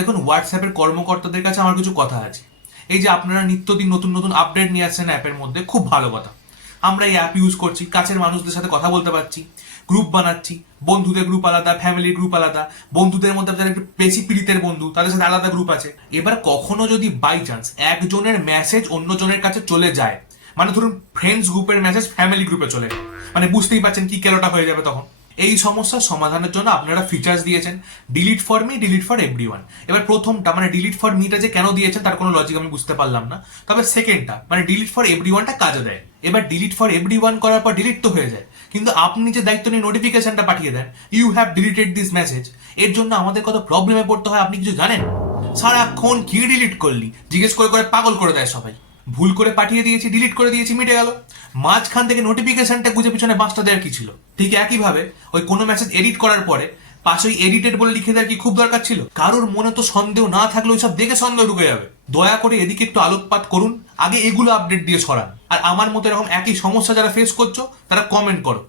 দেখুন, হোয়াটসঅ্যাপের কর্মকর্তাদের কাছে আমার কিছু কথা আছে। এই যে আপনারা নিত্যদিন নতুন নতুন আপডেট নিয়ে আসছেন অ্যাপের মধ্যে, খুব ভালো কথা। আমরা এই অ্যাপ ইউজ করছি, কাছের মানুষদের সাথে কথা বলতে পারছি, গ্রুপ বানাচ্ছি, বন্ধুদের গ্রুপ আলাদা, ফ্যামিলির গ্রুপ আলাদা, বন্ধুদের মধ্যে যারা একটু বেশি প্রীতের বন্ধু তাদের সাথে আলাদা গ্রুপ আছে। এবার কখনো যদি বাই চান্স একজনের মেসেজ অন্যজনের কাছে চলে যায়, মানে ধরুন ফ্রেন্ডস গ্রুপের মেসেজ ফ্যামিলি গ্রুপে চলে যায়, মানে বুঝতেই পারছেন কি কেলোটা হয়ে যাবে তখন। এই সমস্যার সমাধানের জন্য আপনারা ফিচার্স দিয়েছেন delete for me, delete for everyone. এবার প্রথমটা মানে ডিলিট ফর মিটা যে কেন দিয়েছেন তার কোনো লজিক আমি বুঝতে পারলাম না। তবে সেকেন্ডটা মানে ডিলিট ফর এভরিওয়ানটা কাজে দেয়। এবার ডিলিট ফর এভরিওয়ান করার পর ডিলিট তো হয়ে যায়, কিন্তু আপনি যে দায়িত্ব নিয়ে নোটিফিকেশনটা পাঠিয়ে দেন, you have deleted this message, এর জন্য আমাদের কত প্রবলেমে পড়তে হয় আপনি কিছু জানেন? সারাক্ষণ কি ডিলিট করলি জিজ্ঞেস করে করে পাগল করে দেয় সবাই। ভুল করে পাঠিয়ে দিয়েছি, ডিলিট করে দিয়েছি, মিটে গেল। মাঝখান থেকে নোটিফিকেশনটা গুজে পিছনে বাঁশটা দেওয়ার কি ছিল? ঠিক একইভাবে ওই কোনো মেসেজ এডিট করার পরে পাশে ওই এডিটেড বলে লিখে দেওয়ার কি খুব দরকার ছিল? কারোর মনে তো সন্দেহ না থাকলে ওইসব দেখে সন্দেহ ঢুকে যাবে। দয়া করে এদিকে একটু আলোকপাত করুন, আগে এগুলো আপডেট দিয়ে ছড়ান। আর আমার মতো এরকম একই সমস্যা যারা ফেস করছো তারা কমেন্ট করো।